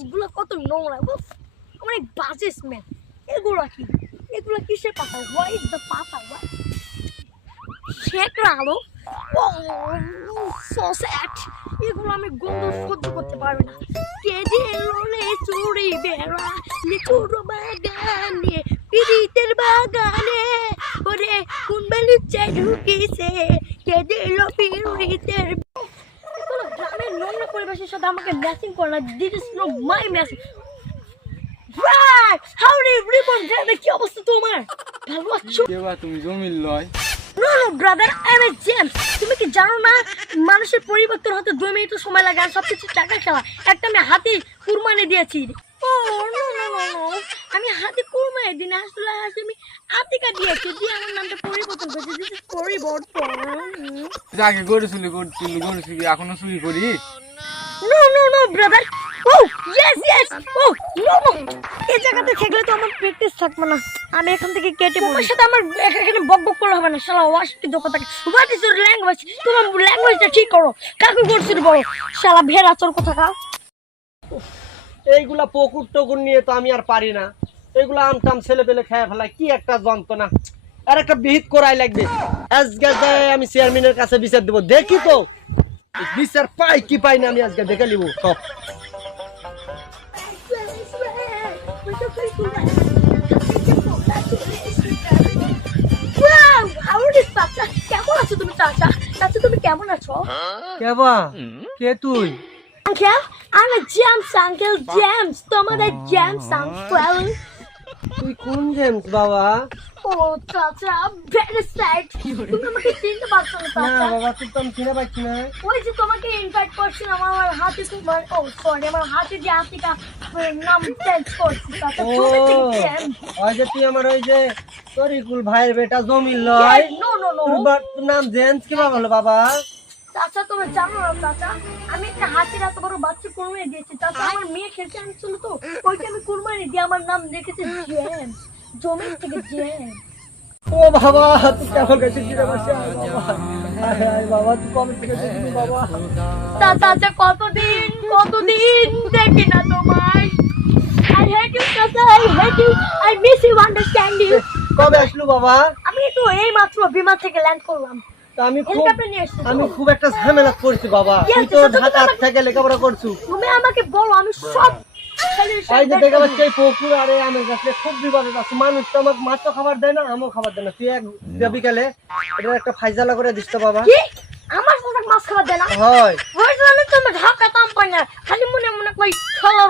জিনিসগুলো কত নোংরা, অনেক বাজে স্মেল। এগুলো কিসের পাতা? হোয়াই ইজ দ্য পাতা? শেকড়া আলো, সো স্যাড। এগুলো আমি গন্ধ সহ্য করতে পারবো না। কেঁদে রোলে চুরি বেড়া লিচুর বাগানে, পিরিতের বাগানে, ওরে কোন বেলুচে ঢুকিছে, কেঁদে এলো পিরিতের। এগুলো গ্রামের নোংরা পরিবেশের সাথে আমাকে ম্যাচিং করে না। This is not my matching. হাউরি রিবন গ্রামে কি অবস্থা তোমার? ভালো আছো? তুমি জমির লয়? No, brother, I'm a James. তুমি কি জানো না মানুষের পরিবর্তন হতে 2 মিনিট সময় লাগে, আর সবকিছু টাকা খেলা। একটা আমি হাতি কুরবানি দিয়েছি। ও নো, আমি হাতি কুরবানি দিই না, আসলে আমি আতিকা দিয়েছি, দিয়ে আমার নামটা পরিবর্তন করেছি। দিস ইজ পরিবর্তন। আগে গরুচুলি এখনো চুরি করি? No, brother. Oh, yes. Oh, no. এই জায়গাতে থাকলে তো আমার প্র্যাকটিস থাকবে না। আমি এখান থেকে কেটে পড়ব। তোমার সাথে আমার এখানে বকবক করলে হবে না। শালা ওয়াশ কি দোকা থাকে। What is your language? তোমার ল্যাঙ্গুয়েজটা ঠিক করো। কাকু করছিস বড় শালা ভেড়া চোর কোথাকার। এইগুলা পুকুর টুকুর নিয়ে তো আমি আর পারি না। এগুলা আমটাম ছেলে পেলে খেয়ে ফেলায়, কি একটা যন্ত্রণা। আর একটা বিহিত করাই লাগবে। আজকে যাই আমি চেয়ারম্যানের কাছে বিচার দেবো, দেখি তো বিচার পাই কি পাই না, আমি আজকে দেখে নিব সব। কেমন আছো তুমি চাচা? চাচা তুমি কেমন আছো? কেবা কে তুই? আঙ্কেল, আমি জেমস আঙ্কেল, জেমস, তোমাদের জেমস আঙ্কেল। তুই কোন জেমস বাবা? ও চাচা, ভেরি স্যাড। তুমি আমাকে চিনতে পারছো না না চাচা? বাবা, তুই তো আমি চিনে পাচ্ছি না। ওই যে তোমাকে ইনভাইট করছিলাম, আমার হাতে তোমার আমার হাতে যে আতিকা নাম চেঞ্জ করছি চাচা। ও তুমি ঠিক জেমস। ওই যে তুই আমার ওই যে তরিকুল ভাইয়ের বেটা জমির লয়। নো তোর নাম জেমস কি হলো বাবা? চাচা, তুমি জানো না চাচা, আমি একটা হাতির এত বড় বাচ্চা কুরবানি দিয়েছি চাচা। আমার মেয়ে খেলতে আনছিল তো, ওইটা আমি কুরবানি দিয়ে আমার নাম রেখেছি জেমস, জমির থেকে জেমস। ও বাবা, তুই কেমন গেছিস রে বাবা? আয় বাবা, তুই কবে থেকে এসেছিস বাবা? চাচা, কতদিন দেখি না তোমায়। I hate you চাচা, I hate you, I miss you, understand you. কবে আসলো বাবা? আমি তো এই মাত্র বিমান থেকে ল্যান্ড করলাম। তা হেলিকপ্টার নিয়ে এসেছি। আমি খুব একটা ঝামেলা করছি বাবা। তুই তো ঢাকা থেকে লেখাপড়া করছু। তুমি আমাকে বলো, আমি সব এই যে দেখে পাচ্ছি এই পুকুর আরে আমার কাছে খুব বিপদে আছে। মানুষ তো আমাকে মাছও খাবার দেয় না, আমিও খাবার দেয় না। তুই এক বিকালে এটা একটা ফাইজালা করে দিস তো বাবা। কি আমার সাথে মাছ খাবার দেয় না? হয় ওই জন্য তুমি ঢাকা তাম পাই না, খালি মনে কই